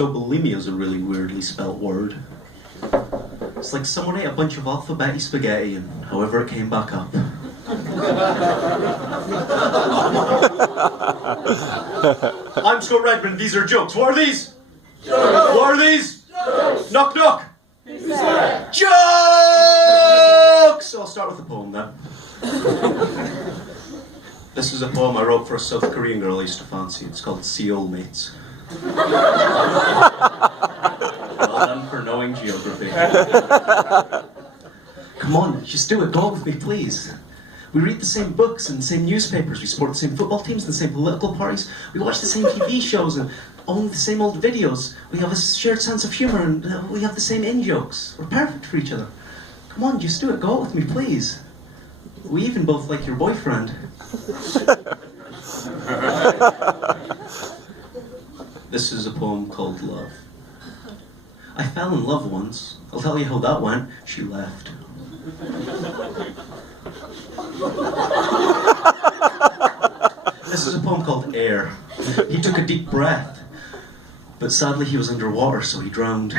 So bulimia is a really weirdly spelt word. It's like someone ate a bunch of alphabet spaghetti and however it came back up. I'm Scott Redmond, these are jokes. What are these? Jokes. What are these? Jokes. Knock knock. Jokes! So I'll start with a poem then. This is a poem I wrote for a South Korean girl I used to fancy. It's called Seoul Mates. Well done for knowing geography. Come on, just do it. Go out with me, please. We read the same books and the same newspapers. We support the same football teams and the same political parties. We watch the same TV shows and own the same old videos. We have a shared sense of humour and we have the same in-jokes. We're perfect for each other. Come on, just do it. Go out with me, please. We even both like your boyfriend. This is a poem called Love. I fell in love once. I'll tell you how that went. She left. This is a poem called Air. He took a deep breath, but sadly he was underwater, so he drowned.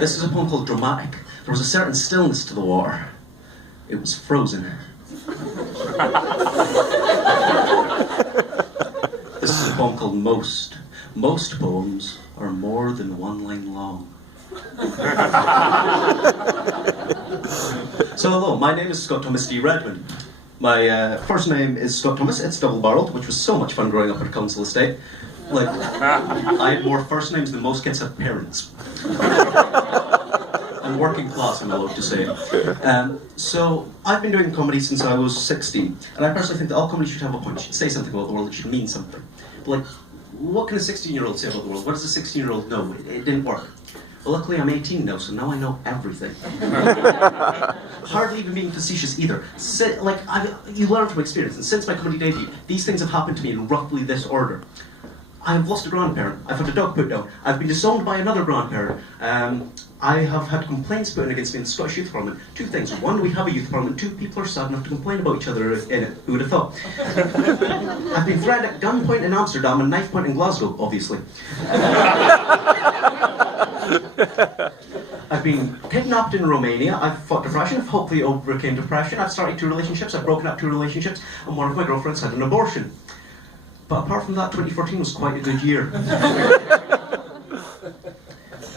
This is a poem called Dramatic. There was a certain stillness to the water. It was frozen. This is a poem called Most. Most poems are more than one line long. So hello, my name is Scott Thomas D. Redman. My first name is Scott Thomas. It's double-barreled, which was so much fun growing up at a council estate. Like, I had more first names than most kids have parents. I'm working class, I'm allowed to say. So, I've been doing comedy since I was 16, and I personally think that all comedy should have a point. It should say something about the world, it should mean something. But like, what can a 16-year-old say about the world? What does a 16-year-old know? It didn't work. Well, luckily I'm 18 now, so now I know everything. Hardly even being facetious either. You learn from experience, and since my comedy debut, these things have happened to me in roughly this order. I have lost a grandparent, I've had a dog put down, I've been disowned by another grandparent, I have had complaints put in against me in the Scottish Youth Parliament. Two things. One, we have a youth parliament. Two, people are sad enough to complain about each other in it. Who would have thought? I've been threatened at gunpoint in Amsterdam and knife point in Glasgow, obviously. I've been kidnapped in Romania. I've fought depression. I've hopefully overcame depression. I've started 2 relationships. I've broken up 2 relationships. And one of my girlfriends had an abortion. But apart from that, 2014 was quite a good year.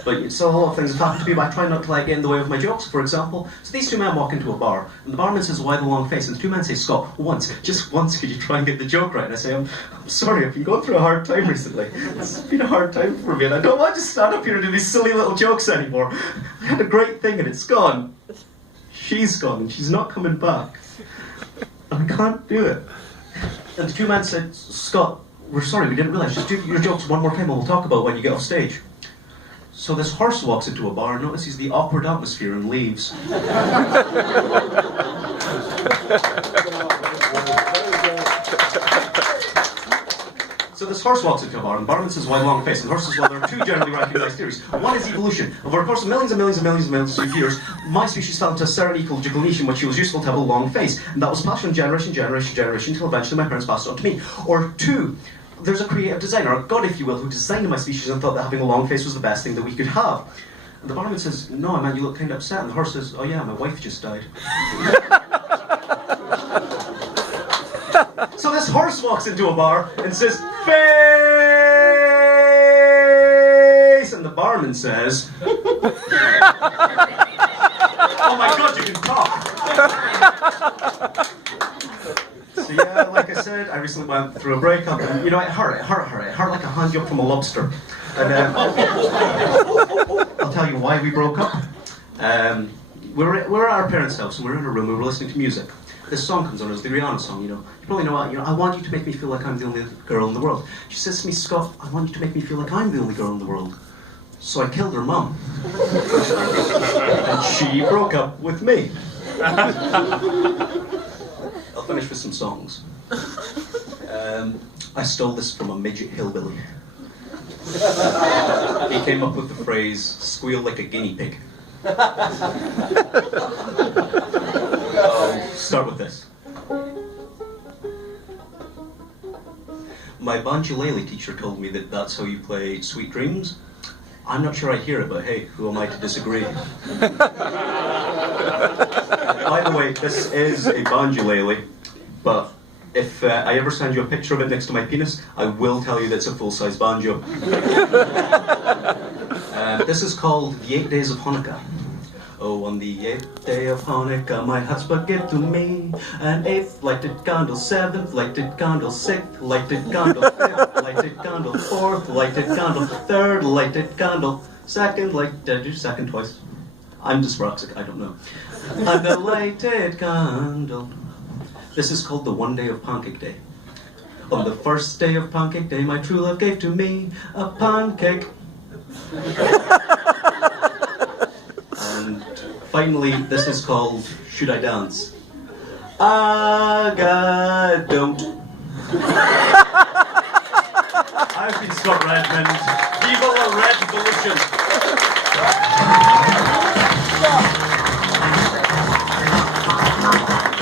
But so a lot of things have happened to me, but I try not to get in the way of my jokes. For example, so these 2 men walk into a bar, and the barman says, "Why the long face?" And the 2 men say, "Scott, once, just once, could you try and get the joke right?" And I say, I'm sorry, I've been going through a hard time recently. It's been a hard time for me, and I don't want to stand up here and do these silly little jokes anymore. I had a great thing, and it's gone. She's gone, and she's not coming back. I can't do it. And the 2 men said, "Scott, we're sorry, we didn't realise. Just do your jokes one more time, and we'll talk about it when you get off stage." So this horse walks into a bar, notices the awkward atmosphere and leaves. So this horse walks into a bar, and the barman says, "Why long face?" And the horse says, "Well, there are 2 generally recognised theories. One is evolution. Over the course of millions and millions and millions and millions of years, my species fell into a certain ecological niche in which it was useful to have a long face. And that was passed from generation, until eventually my parents passed it on to me. Or 2, there's a creative designer, a god if you will, who designed my species and thought that having a long face was the best thing that we could have." And the barman says, "No, man, you look kind of upset." And the horse says, "Oh yeah, my wife just died." So this horse walks into a bar and says, "Face!" And the barman says, "Oh my god, you can talk." So yeah, like I said, I recently went through a breakup, and it hurt like a hand job from a lobster. And I'll tell you why we broke up. We're at our parents' house, and we're in a room, and we're listening to music. This song comes on, it was the Rihanna song, You probably know what, "I want you to make me feel like I'm the only girl in the world." She says to me, "Scott, I want you to make me feel like I'm the only girl in the world." So I killed her mum. And she broke up with me. I'll finish with some songs. I stole this from a midget hillbilly. He came up with the phrase, "squeal like a guinea pig." I'll start with this. my banjolele teacher told me that that's how you play Sweet Dreams. I'm not sure I hear it, but hey, who am I to disagree? By the way, this is a banjolele, but if I ever send you a picture of it next to my penis, I will tell you that it's a full-size banjo. This is called The 8 Days of Hanukkah. Oh, on the 8th day of Hanukkah, my husband gave to me an 8th lighted candle, 7th lighted candle, 6th lighted candle, 5th lighted candle, 4th lighted candle, 3rd lighted candle, 2nd lighted, do 2nd twice. I'm dyspraxic, I don't know. And a lighted candle. This is called the 1 day of Pancake Day. On the 1st day of Pancake Day, my true love gave to me a pancake. And finally, this is called Should I Dance? Aga don't. I've been Scott Redmond. Viva la Red Revolution.